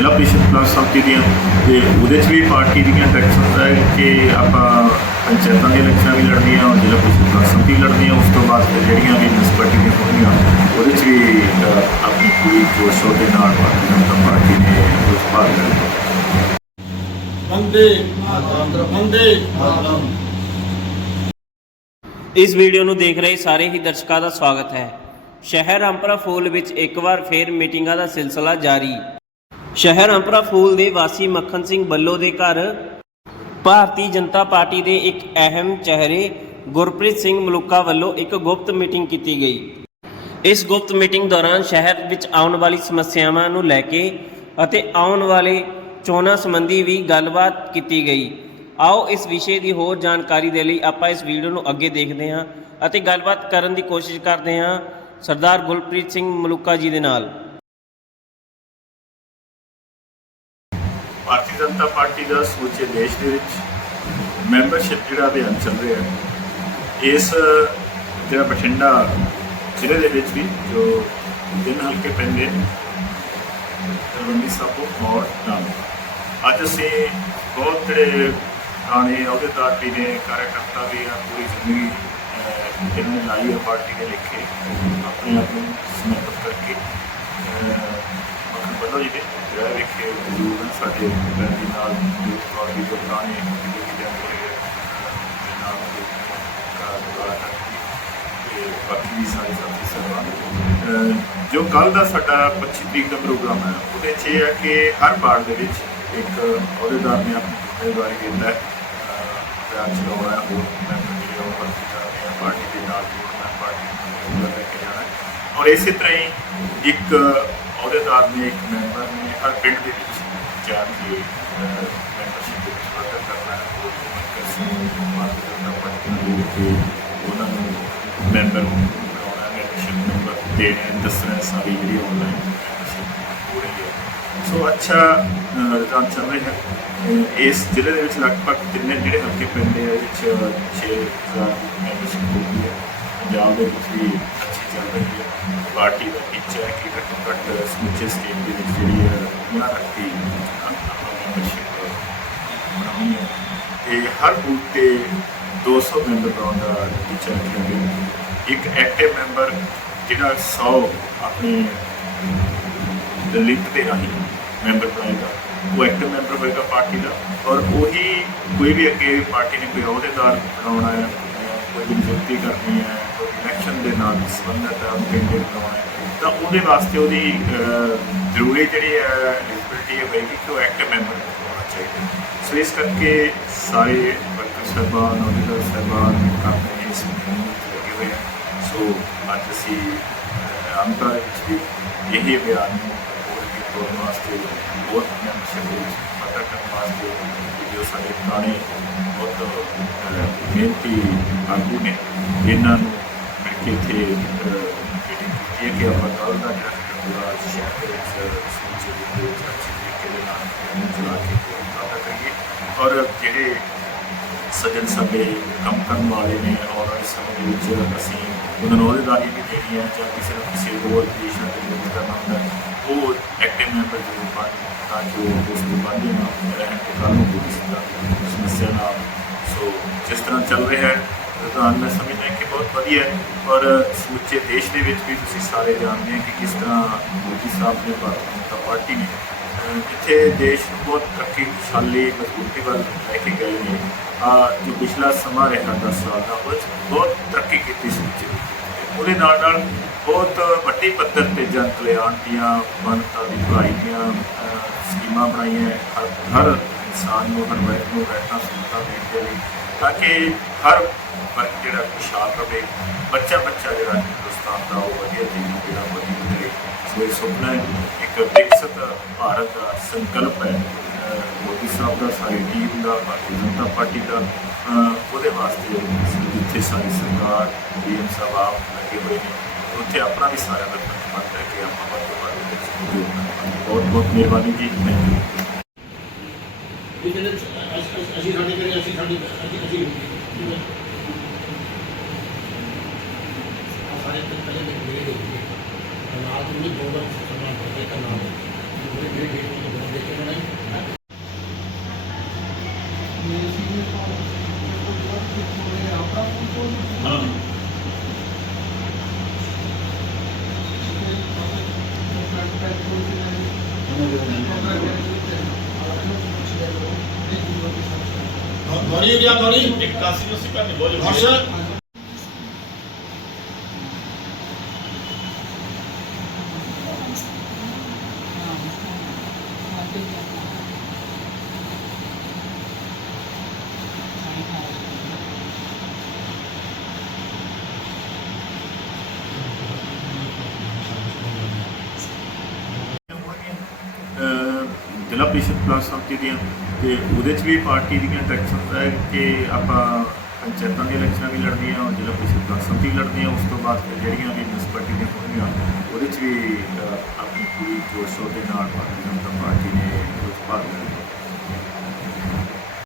ਜ਼ਿਲ੍ਹਾ ਪ੍ਰੀਸ਼ਦ ਬਲਾਕ ਸੰਮਤੀ ਦੀਆਂ ਤੇ ਉਹਦੇ 'ਚ ਵੀ ਪਾਰਟੀ ਦੀਆਂ ਇਲੈਕਸ਼ਨਸ ਹੈ ਕਿ ਆਪਾਂ ਪੰਚਾਇਤਾਂ ਦੀਆਂ ਇਲੈਕਸ਼ਨਾਂ ਵੀ ਲੜਨੀਆਂ ਔਰ ਜ਼ਿਲ੍ਹਾ ਪ੍ਰੀਸ਼ਦ ਬਲਾਕ ਸੰਮਤੀ ਵੀ ਲੜਨੀਆਂ ਉਸ ਤੋਂ ਬਾਅਦ ਫਿਰ ਜਿਹੜੀਆਂ ਵੀ ਮਿਊਨਿਸਪੈਲਿਟੀ ਦੀਆਂ ਹੋਣਗੀਆਂ ਉਹਦੇ 'ਚ ਵੀ ਆਪਣੀ ਪੂਰੀ ਜੋਸ਼ ਦੇ ਨਾਲ ਭਾਰਤੀ ਜਨਤਾ ਪਾਰਟੀ ਨੇ ਉਸ ਭਾਗ ਲਿਆ ਮਾਤਰਮ ਮਾਤਰਮ। ਇਸ ਵੀਡੀਓ ਨੂੰ ਦੇਖ ਰਹੇ ਸਾਰੇ ਹੀ ਦਰਸ਼ਕਾਂ ਦਾ ਸਵਾਗਤ ਹੈ। ਸ਼ਹਿਰ ਅੰਪਰਾ ਫੂਲ ਵਿੱਚ ਇੱਕ ਵਾਰ ਫੇਰ ਮੀਟਿੰਗਾਂ ਦਾ ਸਿਲਸਿਲਾ ਜਾਰੀ। ਸ਼ਹਿਰ ਅੰਪਰਾ ਫੂਲ ਦੇ ਵਾਸੀ ਮੱਖਣ ਸਿੰਘ ਬੱਲੋ ਦੇ ਘਰ ਭਾਰਤੀ ਜਨਤਾ ਪਾਰਟੀ ਦੇ ਇੱਕ ਅਹਿਮ ਚਿਹਰੇ ਗੁਰਪ੍ਰੀਤ ਸਿੰਘ ਮਲੂਕਾ ਵੱਲੋਂ ਇੱਕ ਗੁਪਤ ਮੀਟਿੰਗ ਕੀਤੀ ਗਈ। ਇਸ ਗੁਪਤ ਮੀਟਿੰਗ ਦੌਰਾਨ ਸ਼ਹਿਰ ਵਿੱਚ ਆਉਣ ਵਾਲੀ ਸਮੱਸਿਆਵਾਂ ਨੂੰ ਲੈ ਕੇ ਅਤੇ ਆਉਣ ਵਾਲੇ ਚੋਣਾਂ ਸੰਬੰਧੀ ਵੀ ਗੱਲਬਾਤ ਕੀਤੀ ਗਈ। ਆਓ ਇਸ ਵਿਸ਼ੇ ਦੀ ਹੋਰ ਜਾਣਕਾਰੀ ਦੇ ਲਈ ਆਪਾਂ ਇਸ ਵੀਡੀਓ ਨੂੰ ਅੱਗੇ ਦੇਖਦੇ ਹਾਂ ਅਤੇ ਗੱਲਬਾਤ ਕਰਨ ਦੀ ਕੋਸ਼ਿਸ਼ ਕਰਦੇ ਹਾਂ ਸਰਦਾਰ ਗੁਰਪ੍ਰੀਤ ਸਿੰਘ ਮਲੂਕਾ ਜੀ ਦੇ ਨਾਲ। ਜਨਤਾ ਪਾਰਟੀ ਦਾ ਸਮੁੱਚੇ ਦੇਸ਼ ਦੇ ਵਿੱਚ। ਮੈਂਬਰਸ਼ਿਪ ਜਿਹੜਾ ਅਭਿਆਨ ਚੱਲ ਰਿਹਾ ਹੈ। ਇਸ ਜਿਹੜਾ ਬਠਿੰਡਾ ਜ਼ਿਲ੍ਹੇ ਦੇ ਵਿੱਚ ਵੀ ਜੋ ਦਿਨ ਹਲਕੇ ਪੈਂਦੇ ਨੇ ਤਲਵੰਡੀ ਸਾਬੋ ਔਰ ਨਾਮ ਅੱਜ ਅਸੀਂ ਬਹੁਤ ਜਿਹੜੇ ਪੁਰਾਣੇ ਅਹੁਦੇਦਾਰ ਵੀ ਨੇ ਕਾਰਜਕਰਤਾ ਵੀ ਆ ਪੂਰੀ ਜ਼ਿੰਦਗੀ ਅਹ, ਨੇ ਲਾਈ ਹੈ ਪਾਰਟੀ ਦੇ ਲਿਖੇ ਆਪਣੇ ਆਪ ਨੂੰ ਸਮਰਪਿਤ ਕਰਕੇ ਅਹ, ਮੱਖਣ ਬੱਲੋ ਜੀ ਦੇ ਜਿਹੜਾ ਵੇਖੇ ਬਜ਼ੁਰਗ ਹਨ ਸਾਡੇ ਪਿੰਡ ਦੇ ਨਾਲ ਮੌਜੂਦ ਤੌਰ ਦੀ ਪੁਰਾਣੇ ਜਿਹੜੇ ਦੇ ਹੋਏ ਦੇ ਨਾਲ ਕਾਰਜਕਾਰ ਤੇ ਬਾਕੀ ਵੀ ਸਾਰੇ ਸਾਥੀ ਸਰਵਾਨ ਜੋ ਕੱਲ ਦਾ ਸਾਡਾ 25 ਤਰੀਕ ਦਾ ਪ੍ਰੋਗਰਾਮ ਹੈ, ਉਹਦੇ 'ਚ ਇਹ ਹੈ ਕਿ ਹਰ ਵਾਰਡ ਦੇ ਵਿੱਚ ਇੱਕ ਅਹੁਦੇਦਾਰ ਨੇ ਆਪਣੀ ਜ਼ਿੰਮੇਵਾਰੀ ਦਿੱਤਾ ਹੈ। ਅਹ ਚਲਾਉਣਾ ਹੈ ਹੋਰ ਮੈਂਬਰ ਜਿਹੜੇ ਉਹ ਭਰਤੀ ਕਰਦੇ ਆ ਪਾਰਟੀ ਦੇ ਨਾਲ ਜੁੜਨਾ, ਪਾਰਟੀ ਨੂੰ ਲੈ ਕੇ ਜਾਣਾ ਔਰ ਇਸੇ ਤਰ੍ਹਾਂ ਹੀ ਇੱਕ ਅਹੁਦੇਦਾਰ ਨੇ ਇੱਕ ਮੈਂਬਰ ਨੇ ਹਰ ਪਿੰਡ ਦੇ ਵਿੱਚ ਜਾ ਕੇ ਮੈਂਬਰਸ਼ਿਪ ਦੇ ਵਿੱਚ ਕਰਨਾ ਹੈ। ਉਹ ਮੱਕਰ ਸਿੰਘ ਮਾਰਕੀਟ ਦੇ ਉਹਨਾਂ ਨੂੰ ਮੈਂਬਰ ਬਣਾਉਣਾ ਮੈਂਬਰਸ਼ਿਪ ਨੰਬਰ ਦੇਣਾ ਦੱਸਣਾ ਸਾਰੀ ਜਿਹੜੀ ਆਨਲਾਈਨ ਮੈਂਬਰਸ਼ਿਪ ਹੋ ਰਹੀ ਹੈ। ਸੋ ਅੱਛਾ ਰਿਜ਼ਲਟ ਚੱਲ ਰਿਹਾ ਹੈ। ਇਸ ਜ਼ਿਲ੍ਹੇ ਦੇ ਵਿੱਚ ਲਗਭਗ ਜਿੰਨੇ ਜਿਹੜੇ ਹਲਕੇ ਪੈਂਦੇ ਆ ਇਹਦੇ ਵਿੱਚ 6000 ਮੈਂਬਰਸ਼ਿਪ ਹੋ ਗਈ ਹੈ। ਪੰਜਾਬ ਦੇ ਵਿੱਚ ਵੀ ਅੱਛੀ ਚੱਲ ਰਹੀ ਹੈ। ਪਾਰਟੀ ਦਾ ਟੀਚਾ ਹੈ ਕਿ ਘੱਟੋ ਘੱਟ ਸਮੁੱਚੇ ਸਟੇਟ ਦੇ ਵਿੱਚ ਜਿਹੜੀ ਹੈ 50 ਲੱਖ ਦੀ ਮੈਂਬਰਸ਼ਿਪ ਬਣਾਉਣੀ ਹੈ ਤੇ ਹਰ ਬੂਥ ਤੇ 200 ਮੈਂਬਰ ਬਣਾਉਣ ਦਾ ਟੀਚਾ ਰੱਖਿਆ ਗਿਆ। ਇੱਕ ਐਕਟਿਵ ਮੈਂਬਰ ਜਿਹੜਾ 100 ਆਪਣੇ ਦਲਿਤ ਦੇ ਰਾਹੀਂ ਮੈਂਬਰ ਬਣਾਏਗਾ, ਉਹ ਐਕਟਿਵ ਮੈਂਬਰ ਹੋਏਗਾ ਪਾਰਟੀ ਦਾ ਔਰ ਉਹੀ ਕੋਈ ਵੀ ਅੱਗੇ ਪਾਰਟੀ ਨੇ ਕੋਈ ਅਹੁਦੇਦਾਰ ਬਣਾਉਣਾ ਹੈ ਕੋਈ ਵੀ ਨਿਯੁਕਤੀ ਕਰਨੀ ਹੈ, ਕੋਈ ਇਲੈਕਸ਼ਨ ਦੇ ਨਾਲ ਸੰਬੰਧਿਤ ਹੈ ਕੈਂਡੀਡੇਟ ਬਣਾਉਣਾ ਤਾਂ ਉਹਦੇ ਵਾਸਤੇ ਉਹਦੀ ਜ਼ਰੂਰੀ ਜਿਹੜੀ ਹੈ ਐਲੀਜਿਬਿਲਟੀ ਹੋਏਗੀ ਕਿ ਉਹ ਐਕਟਿਵ ਮੈਂਬਰ ਹੋਣਾ ਚਾਹੀਦਾ ਸੋ ਇਸ ਕਰਕੇ ਸਾਰੇ ਵਰਕਰ ਸਾਹਿਬਾਨ ਅਹੁਦੇਦਾਰ ਸਾਹਿਬਾਨ ਆਪਣੇ ਇਸ ਮੁਹਿੰਮ ਲੱਗੇ ਹੋਏ ਹਨ ਸੋ ਅੱਜ ਅਸੀਂ ਅੰਤਰ ਵਿੱਚ ਵੀ ਇਹੀ ਅਭਿਆਨ ਨੂੰ ਹੋਰ ਵੀ ਤੋੜਨ ਵਾਸਤੇ ਬਹੁਤ ਮੈਂਬਰਸ਼ਿਪ ਵਿੱਚ ਪਤਾ ਕਰਨ ਵਾਸਤੇ ਜੋ ਸਾਡੇ ਪੁਰਾਣੇ ਬਹੁਤ ਅਹ, ਮਿਹਨਤੀ ਆਗੂ ਨੇ ਇਹਨਾਂ ਨੂੰ ਮਿਲ ਕੇ ਇੱਥੇ ਮੀਟਿੰਗ ਕੀਤੀ ਹੈ ਕਿ ਆਪਾਂ ਕੱਲ੍ਹ ਦਾ ਜਿਹੜਾ ਪੂਰਾ ਸ਼ਹਿਰ ਦੇ ਵਿੱਚ ਸਮੁੱਚੇ ਦੇ ਵਿੱਚ ਅੱਛੇ ਤਰੀਕੇ ਦੇ ਨਾਲ ਚਲਾ ਕੇ ਪਤਾ ਕਰੀਏ ਔਰ ਜਿਹੜੇ ਸੱਜਣ ਸਭੇ ਕੰਮ ਕਰਨ ਵਾਲੇ ਨੇ ਔਰ ਇਸ ਸਮੇਂ ਦੇ ਵਿੱਚ ਅਸੀਂ ਉਹਨਾਂ ਨੂੰ ਅਹੁਦੇਦਾਰੀ ਵੀ ਦੇਣੀ ਹੈ ਜਾਂ ਕਿਸੇ ਨੂੰ ਕਿਸੇ ਹੋਰ ਪੋਜੀਸ਼ਨ ਤੇ ਨਿਯੁਕਤ ਕਰਨਾ ਹੁੰਦਾ ਹੈ, ਉਹ ਐਕਟਿਵ ਮੈਂਬਰ ਜ਼ਰੂਰ ਬਣ ਤਾਂ ਜੋ ਉਸ ਨੂੰ ਬੰਦੇ ਨਾ ਰਹਿਣ ਤੇ ਕੱਲ੍ਹ ਨੂੰ ਕੋਈ ਕਿਸੇ ਤਰ੍ਹਾਂ ਦੀ ਸਮੱਸਿਆ ਨਾ ਆਵੇ ਸੋ ਜਿਸ ਤਰ੍ਹਾਂ ਚੱਲ ਰਿਹਾ ਹੈ ਰੁਝਾਨ ਮੈਂ ਸਮਝਦਾ ਕਿ ਬਹੁਤ ਵਧੀਆ ਹੈ ਔਰ ਸਮੁੱਚੇ ਦੇਸ਼ ਦੇ ਵਿੱਚ ਵੀ ਤੁਸੀਂ ਸਾਰੇ ਜਾਣਦੇ ਹੋ ਕਿ ਕਿਸ ਤਰ੍ਹਾਂ ਮੋਦੀ ਸਾਹਿਬ ਨੇ ਭਾਰਤੀ ਜਨਤਾ ਪਾਰਟੀ ਨੇ ਅਹ ਜਿੱਥੇ ਦੇਸ਼ ਨੂੰ ਬਹੁਤ ਤਰੱਕੀ ਖੁਸ਼ਹਾਲੀ ਮਜ਼ਬੂਤੀ ਵੱਲ ਲੈ ਕੇ ਗਏ ਨੇ ਆ ਜੋ ਪਿਛਲਾ ਸਮਾਂ ਰਿਹਾ 10 ਸਾਲ ਦਾ ਉਹ 'ਚ ਬਹੁਤ ਤਰੱਕੀ ਕੀਤੀ ਸਮੁੱਚੇ ਦੇਸ਼ ਨੇ। ਉਹਦੇ ਨਾਲ ਨਾਲ ਬਹੁਤ ਵੱਡੀ ਪੱਧਰ ਤੇ ਜਨ ਕਲਿਆਣ ਦੀਆਂ ਮਾਨਵਤਾ ਦੀ ਭਲਾਈ ਦੀਆਂ ਸਕੀਮਾਂ ਬਣਾਈਆਂ ਹਰ ਹਰ ਇਨਸਾਨ ਨੂੰ, ਹਰ ਵਰਗ ਨੂੰ ਰਹਿਣਾ ਸੁਣਤਾ ਦੇਣ ਦੇ ਲਈ, ਤਾਂ ਕਿ ਹਰ ਵਰਗ ਜਿਹੜਾ ਖੁਸ਼ਹਾਲ ਰਹੇ ਬੱਚਾ ਬੱਚਾ ਜਿਹੜਾ ਹਿੰਦੁਸਤਾਨ ਦਾ ਉਹ ਵਧੀਆ ਜੀਵਨ ਜਿਹੜਾ ਵਧੀਆ ਰਹੇ ਸੋ ਇਹ ਸੁਪਨਾ ਹੈ। ਇੱਕ ਵਿਕਸਿਤ ਭਾਰਤ ਦਾ ਸੰਕਲਪ ਹੈ। ਮੋਦੀ ਸਾਹਿਬ ਦਾ ਸਾਰੀ ਟੀਮ ਦਾ, ਭਾਰਤੀ ਜਨਤਾ ਪਾਰਟੀ ਦਾ ਉਹਦੇ ਵਾਸਤੇ ਜਿੱਥੇ ਸਾਰੀ ਸਰਕਾਰ ਡੀਐਮ ਸਾਹਿਬ ਕਰਕੇ ਬਣੀ ਉੱਥੇ ਆਪਣਾ ਵੀ ਸਾਰਿਆਂ ਦਾ ਧੰਨਵਾਦ ਕਰਕੇ ਆਪਾਂ ਵੱਧ ਤੋਂ ਵੱਧ ਵਿੱਚ ਸਹਿਯੋਗ ਕਰਾਂਗੇ ਬਹੁਤ ਬਹੁਤ ਮਿਹਰਬਾਨੀ ਜੀ ਥੈਂਕ ਯੂ ਅਸੀਂ ਸਾਡੀ ਕਰੀ ਅਸੀਂ ਸਾਡੀ ਅਸੀਂ ਅਸੀਂ ਸਾਰੇ ਤੋਂ ਪਹਿਲੇ ਮੇਰੇ ਦੇਖੇ ਨਾਲ ਤੋਂ ਵੀ ਬਹੁਤ ਸਮਾਂ ਹੋ ਗਿਆ ਤਾਂ ਨਾਲ ਮੇਰੇ ਮੇਰੇ ਦੇਖੇ ਤੋਂ ਬਹੁਤ ਦੇਖੇ ਨਾ ਮੇਰੇ ਸੀ ਨੇ ਆਪਣਾ ਫੋਨ ধরিয়ে দিয়া ধরি কাশি কাশি করে বলি। ভাষা ਜ਼ਿਲ੍ਹਾ ਪ੍ਰੀਸ਼ਦ ਪਲਾਸ ਸੰਮਤੀ ਦੀਆਂ ਤੇ ਉਹਦੇ 'ਚ ਵੀ ਪਾਰਟੀ ਦੀਆਂ ਇਲੈਕਸ਼ਨਸ ਹੈ ਕਿ ਆਪਾਂ ਪੰਚਾਇਤਾਂ ਦੀਆਂ ਇਲੈਕਸ਼ਨਾਂ ਵੀ ਲੜਨੀਆਂ, ਔਰ ਜ਼ਿਲ੍ਹਾ ਪ੍ਰੀਸ਼ਦ ਪਲਾਸ ਸੰਮਤੀ ਲੜਨੀਆਂ ਉਸ ਤੋਂ ਬਾਅਦ ਫਿਰ ਜਿਹੜੀਆਂ ਵੀ ਮਿਊਨਿਸਪੈਲਿਟੀ ਦੀਆਂ ਹੋਣਗੀਆਂ, ਉਹਦੇ 'ਚ ਵੀ ਆਪਣੀ ਪੂਰੀ ਜੋਸ਼ ਸ਼ੋਰ ਦੇ ਨਾਲ ਭਾਰਤੀ ਜਨਤਾ ਪਾਰਟੀ ਨੇ